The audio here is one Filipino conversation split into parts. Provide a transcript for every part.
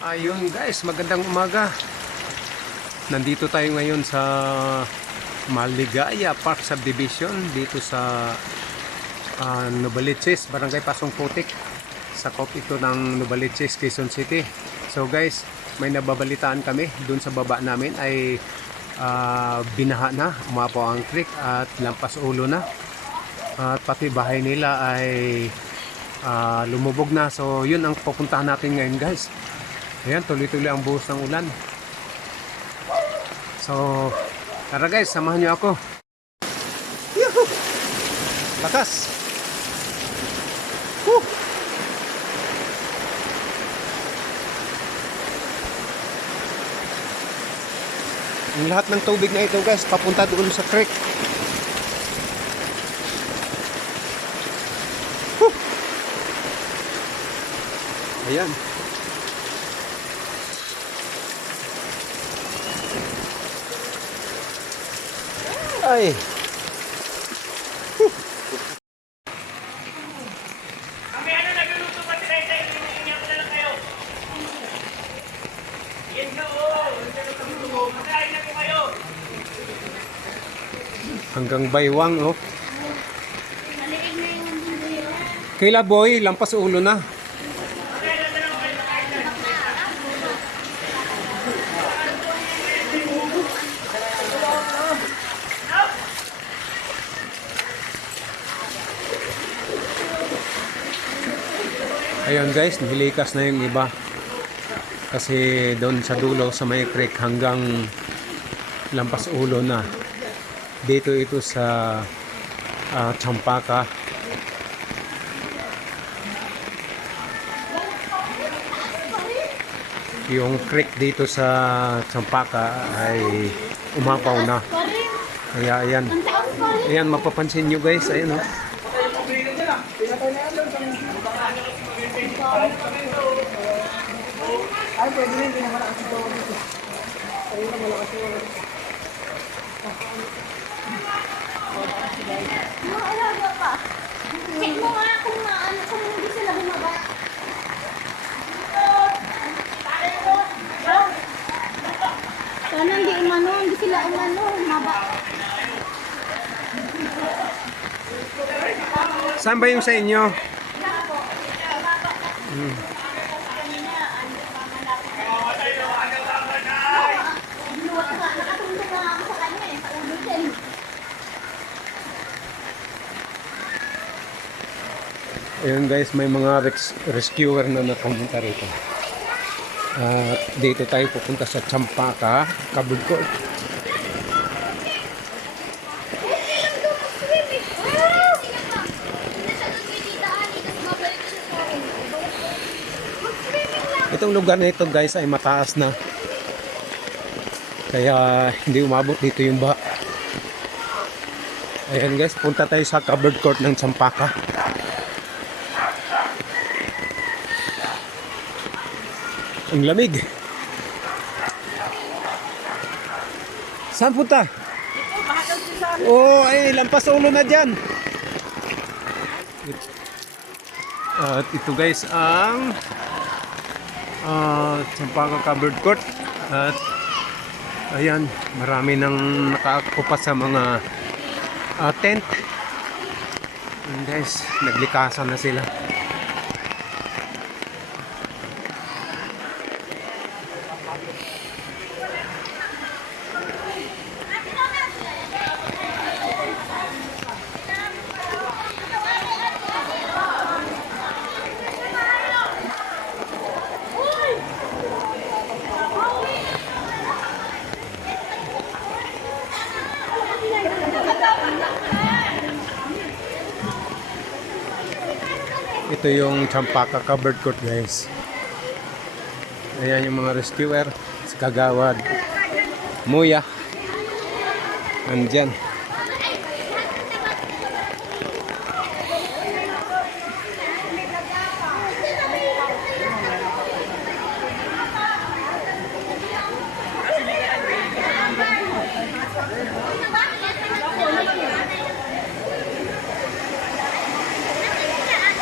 Ayun guys, magandang umaga. Nandito tayo ngayon sa Maligaya Park Subdivision dito sa uh, Novaliches, Barangay Pasong Putik sa kop ito ng Novaliches, Quezon City. So guys, may nababalitaan kami dun sa baba namin ay ah, binaha na, umapaw ang creek at lampas ulo na. At pati bahay nila ay ah, lumubog na. So yun ang pupuntahan natin ngayon guys. Ayan, tuloy-tuloy ang buhos ng ulan. So, tara guys, samahan niyo ako. Yuhu! Lakas! Woo! Ang lahat ng tubig na ito guys, papunta doon sa creek. Woo! Ayan. Ay. Kami ano nagluluto pa sila sa inyo ko na lang kayo. Yan na oh. Magkain na po kayo. Hanggang baywang, oh. Kaila boy, lampas ulo na. Ayun guys, nilikas na yung iba. Kasi doon sa dulo sa may creek hanggang lampas ulo na. Dito ito sa ah, Champaka. Yung creek dito sa Champaka ay umapaw na. Kaya ayan. Ayan, mapapansin nyo guys. Ayan oh. Mga alaga pa. Check mo nga kung maano kung hindi sila bumaba. Sana hindi umano, hindi sila umano, maba. Saan ba yung sa inyo? Luwat nga, nakatulong nga ako sa kanya eh, sa ulo din. Ayun guys, may mga res- rescuer na nakamunta rito. At dito tayo pupunta sa Champaka, Kabudko. Itong lugar na ito guys ay mataas na. Kaya hindi umabot dito yung ba. Ayan guys, punta tayo sa covered court ng Champaka. Ang lamig. Saan punta? Oo, oh, ay, lampas ulo na dyan. At ito guys ang uh, Champaka Covered Court. At ayan, marami nang nakakupa sa mga ah, tent. Ayan guys, naglikasan na sila. Ito yung Champaka covered court guys. Ayan yung mga rescuer sa Kagawad. Muya. Andyan.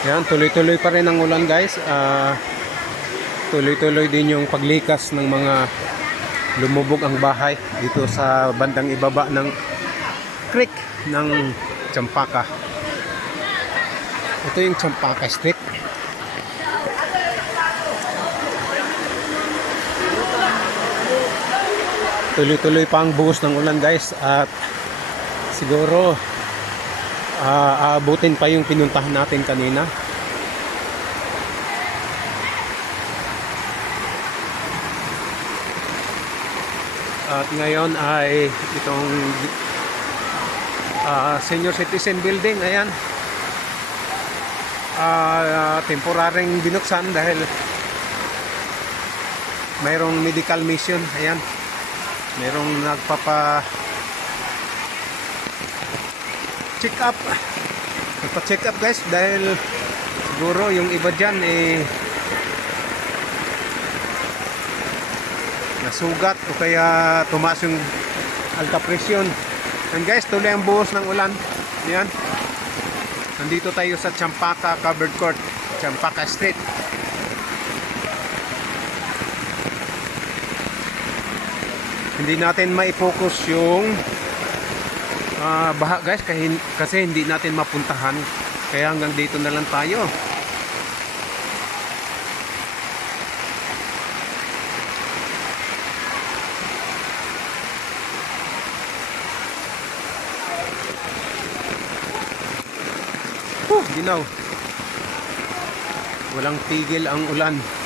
Yan, tuloy-tuloy pa rin ang ulan guys. Ah, tuloy-tuloy din yung paglikas ng mga lumubog ang bahay dito sa bandang ibaba ng creek ng Champaka. Ito yung Champaka Street. Tuloy-tuloy pa ang buhos ng ulan guys at siguro ah, aabutin pa yung pinuntahan natin kanina. At ngayon ay itong ah, senior citizen building, ayan. Ah, temporaring binuksan dahil mayroong medical mission, ayan. Mayroong nagpapa check up. Nagpa-check up guys dahil siguro yung iba dyan eh nasugat o kaya tumaas yung alta presyon. And guys, tuloy ang buhos ng ulan. Yan. Nandito tayo sa Champaka Covered Court. Champaka Street. Hindi natin mai-focus yung ah, baha guys kasi, hindi natin mapuntahan. Kaya hanggang dito na lang tayo. Huh, ginaw. Walang tigil ang ulan.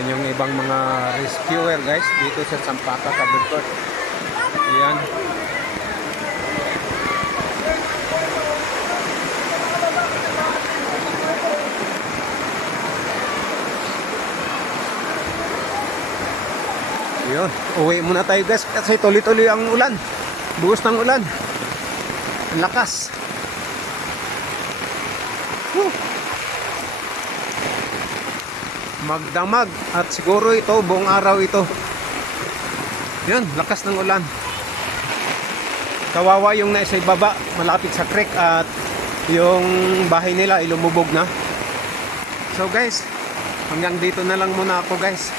Yan yung ibang mga rescuer guys dito sa Sampaka Court. Ayan. Yun, uwi muna tayo guys kasi tuloy-tuloy ang ulan. Buhos ng ulan. Ang lakas. Whew magdamag at siguro ito buong araw ito. Yan lakas ng ulan. Kawawa yung nasa ibaba malapit sa creek at yung bahay nila ilumubog na. So guys hanggang dito na lang muna ako guys.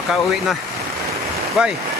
Makauwi na. Bye